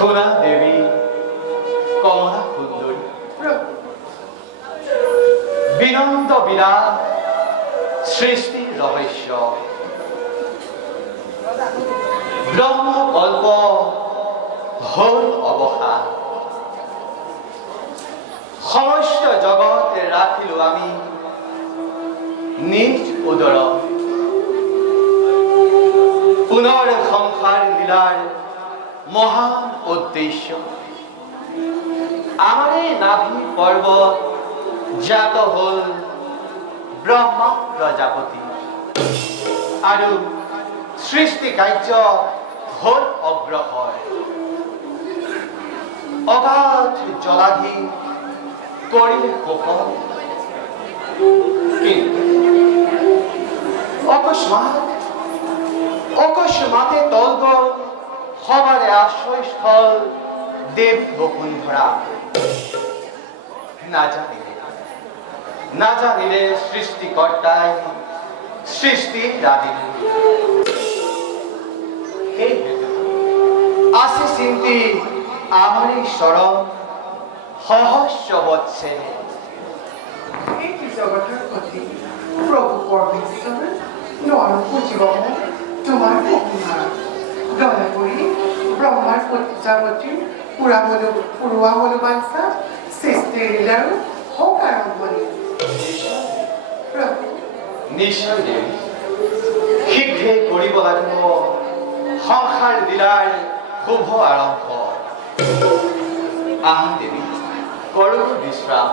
খোলা দেবী কমলা সুন্দরী লীলা সৃষ্টি রহস্য ব্রহ্মকল্প হল অবসান সমস্ত জগৎ রাখিলো আমি নিজ উদর পুনর সংসার লীলার মহান উদ্দেশ্য আমারে নাভি পর্বত জাত হল ব্রহ্মা প্রজাপতি আর সৃষ্টি কার্য হল অগ্রসর অগাধ জলাধি করিলে সফল কিন্তু অকস্মাতে তলগল সবারে আশ্রয়স্থল দেব বকুন্ধরা না জানিলে সৃষ্টিকর্তায় সৃষ্টি রাধিলে আসি চিন্তি আমারই স্মরণ সহস্য বৎসে এই জগতের প্রতি প্রভু পরমেশ্বর নরক জীবন তোমার মহিমা দয়া করি ব্রহ্মার প্রজাপতি পুরুয়া মনোবাঞ্ছা সৃষ্টির লীলাৰো হোক আৰম্ভণি প্রভু নিশ্চয় দেবী শীঘ্ৰে কৰিব লাগিব সংসাৰ লীলাৰ শুভ আৰম্ভ আহা দেৱী কৰো বিশ্ৰাম